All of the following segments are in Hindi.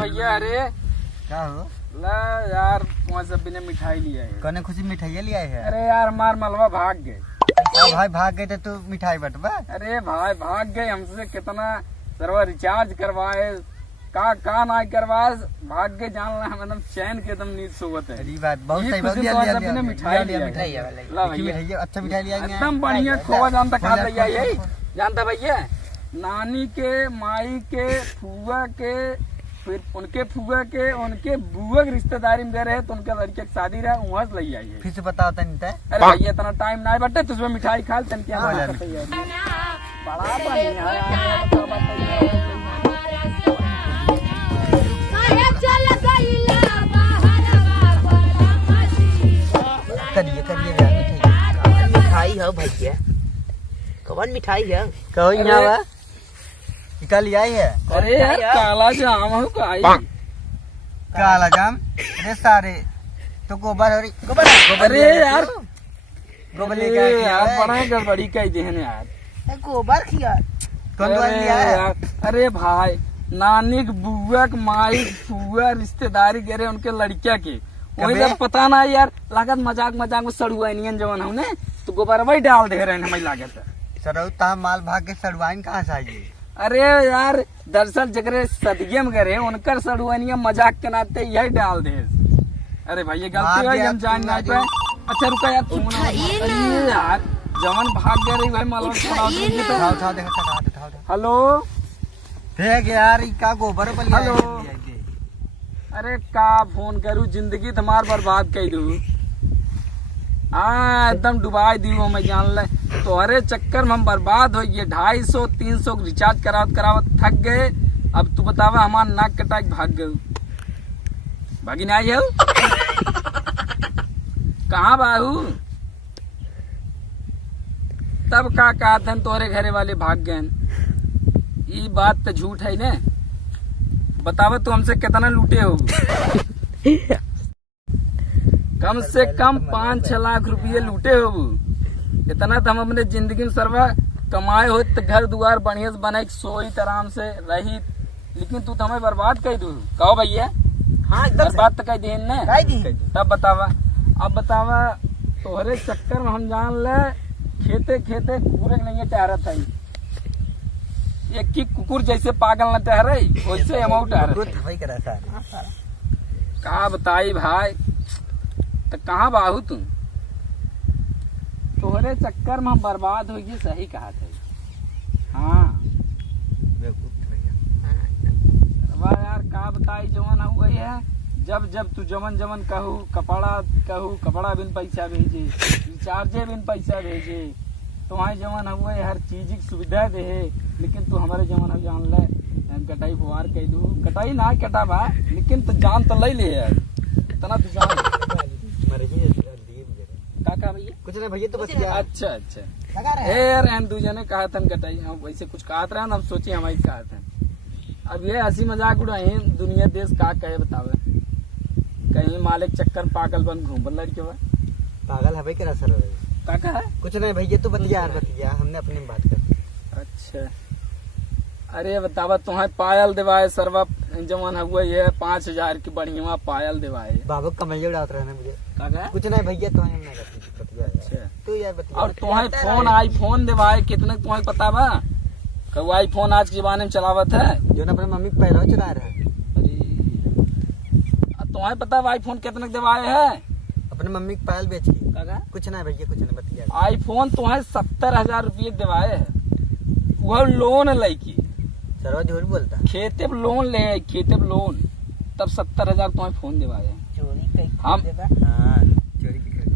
भैया। अरे क्या हो ला यार 5 सब्बी ने मिठाई लिया है। कौन खुशी मिठाई लिया है? अरे यार हमार मलवा भाग गए। भाई भाग गए तो तू मिठाई बटवा। अरे भाई भाग गए हमसे, कितना सर्वर रिचार्ज करवाए का ना करवाए, भाग गए। जान ला मतलब चैन के एकदम नींद सोवत है। अरे बात बहुत सही बात। मिठाई अच्छा मिठाई लिया एकदम बढ़िया खोआ जानता खा लिया यही जानता भैया। नानी के, माई के, फुआ के, फिर उनके फुआ के, उनके बुआ के रिश्तेदारी में गए रहे तो उनके लड़के की शादी रहा वहाँ से ले आई। फिर से बताओ तनी। अरे भैया इतना टाइम ना बटे तुझमें मिठाई खा तन क्या बड़ा करिए करिए मिठाई है भैया। कौन मिठाई है? कहो यहाँ निकल आई है। अरे यार काला जाम हो काला जाम। अरे सारे तो गोबर हो रही गोबर। अरे यार गोबर यार बड़ा गड़बड़ी कह देहन यार। गोबर खिया कौन लिया है? अरे भाई नानी के बुआ के, माई फुआ रिश्तेदारी करे उनके लड़किया के वही जब पता ना यार लागत मजाक मजाक में सड़ुआ जवन हमने तो गोबर वही डाल दे रहे हमें लागत सड़ौता माल भाग के सड़ुआइन कहाँ से आई? अरे यार दरअसल जगरे सदिये में करे उनकर सड़ुआनिया मजाक के नाते यही डाल दे। अरे भाई ये गलती है हम जान ना पाए। अच्छा रुका यार तुम यार जवन भाग गए रही भाई मालूम। हेलो देख यार का गोबर हेलो। अरे का फोन करूँ, जिंदगी तुम्हार बर्बाद कर दू। हाँ एकदम डुबाई दी हो मैं जान ले। तोहरे चक्कर में हम बर्बाद हो गए। 250-300 रिचार्ज करावत करावत थक गए। अब तू बतावा हमार नाक कटा के भाग गए। भागी नहीं आई हो कहाँ बाहू? तब का कहते तोहरे घरे वाले भाग गए। ये बात तो झूठ है ने। बतावे तू हमसे कितना लूटे हो? कम से कम 5-6 लाख रुपये लूटे हो। इतना तो हम अपने जिंदगी में सर्वा कमाए हो तो घर दुआर बढ़िया से बने सोई आराम से रही, लेकिन तू तो हमें बर्बाद कर दू। कहो भैया हाँ बर्बाद तो कह दी। तब बतावा अब बतावा तोहरे चक्कर में हम जान ले खेते खेते कुकुर नहीं टहरत है। एक की कुकुर जैसे पागल न टहरे वैसे हम टहरे। कहा बताई भाई तो कहाँ बाहू तुम? तोहरे चक्कर में हम बर्बाद हो गए। सही कहा था। हाँ वाह यार का बताई जवन हुआ है। जब जब तू जमन जमन कहू कपड़ा बिन पैसा भेजे, रिचार्जे बिन पैसा भेजे, तुम्हारे जमन हुआ हर चीज की सुविधा दे, लेकिन तू हमारे जमन हो जान ले कटाई बुआर कह दू। कटाई ना कटा बा लेकिन तो जान तो ले ले यार इतना तू जान काका भैया कुछ नहीं भैया तो बस। अच्छा यार दूजा ने कहा था कटाई हम वैसे कुछ कहा था हम सोचे हमारी कहा था। अब ये हंसी मजाक उड़ाई दुनिया देश का कहे बतावे। कहीं मालिक चक्कर पागल बन घूम लड़के पागल है भाई क्या सर काका है? कुछ नहीं भैया तू बतिया हमने अपनी बात कर। अच्छा अरे बतावा तुम्हें पायल दिवाए सर्वा जमान हुआ ये 5000 की बढ़िया पायल दिवाए। बाबू कमैया उड़ाते रहने मुझे काका कुछ नहीं भैया तो अच्छा तू यार बतिया। और तुम्हें फोन आईफोन दिवाए कितने तुम्हें पता बा? कब आईफोन आज के जमाने में चलावत है जो ना अपने मम्मी पहला चला रहा है। अरे तुम्हें पता आईफोन कितने दिवाए है? अपने मम्मी की पायल बेच की। काका कुछ नहीं भैया कुछ नहीं बतिया। आईफोन तुम्हें 70,000 रुपये दिवाए है। वह लोन लैकी सर्वा झूठ बोलता। खेते पे लोन ले खेते पे लोन तब 70,000 तुम्हें फोन दिवाए।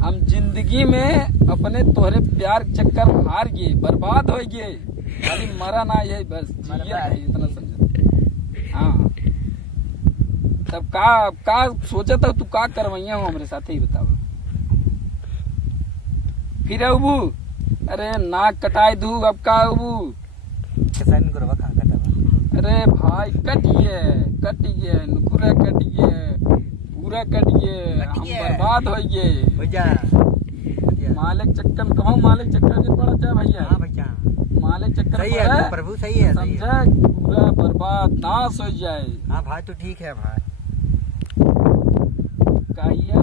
हम जिंदगी में अपने तोहरे प्यार के चक्कर में हार गए, बर्बाद हो गए। खाली मरा ना ये बस इतना समझ। हाँ तब का सोचा था तू का करवैया हो हमारे साथ ही बताओ। फिर अबू अरे नाक कटाई दू अब का अबू अरे भाई कटिए नुकुरा कटिए पूरा कटिए हम बर्बाद हो गए। मालिक चक्कर कहूँ मालिक चक्कर में पड़ा चाहे भैया। हाँ भैया माले चक्कर सही है पड़े, प्रभु, सही है, सही है। समझे, पूरा बर्बाद नाश हो जाए। हाँ भाई तो ठीक है भाई। कहिए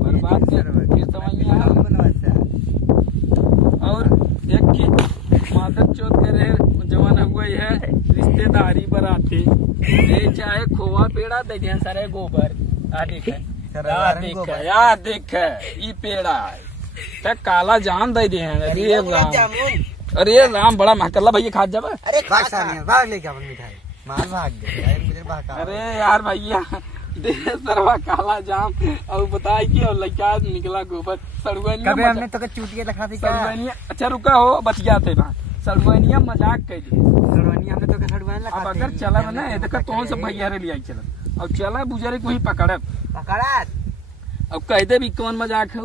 बर्बाद के फिर समझिए। और एक की मादर चौथ करे जमाना हुआ है रिश्तेदारी पर आते ले चाहे खोवा पेड़ा दे दिया सारे गोबर आ देखे यार देखे ई पेड़ा है ते काला जाम दे दिए हैं। अरे राम बड़ा महकल्ला भैया खा जाबे। अरे भाग सामने, भाग ले क्या मिठाई, माल भाग गया यार, मुझे बहका। अरे यार भैया दे सरवा काला जाम और बताई कि और लड़का निकला गोबर सड़ुआनिया। कभी हमने तो चूतिया दिखा दी क्या? सड़ुआनिया अच्छा रुका हो बच गया थे वहाँ सड़ुआनिया मजाक कर दिए। सड़ुआनिया हमने तो सड़ुआन लगा। अब अगर चला ना ये देखा तो सब भैया रे लिया चला अब चला बुझारे को ही पकड़े पकड़ा अब कह दे भी कौन मजाक है।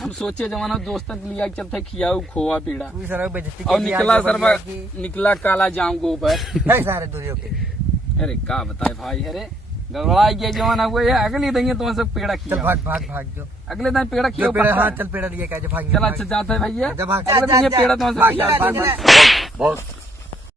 हम सोचे जमाना दोस्तों के लिया चलते खियाऊ खोआ पीड़ा तू सर बेइज्जती और निकला सरवा निकला काला जाम गोबर। नहीं सारे दूरियों के। अरे का बताए भाई अरे गड़बड़ा गया जमाना हुआ है। अगले दिन तुम सब पेड़ा चल खिया भाग भाग भाग जो अगले दिन पेड़ा खिया पेड़ा। हाँ चल पेड़ा लिए क्या जो भाग चल अच्छा जाता है भैया जब भाग अगले दिन ये पेड़ा तुम सब खिया भाग।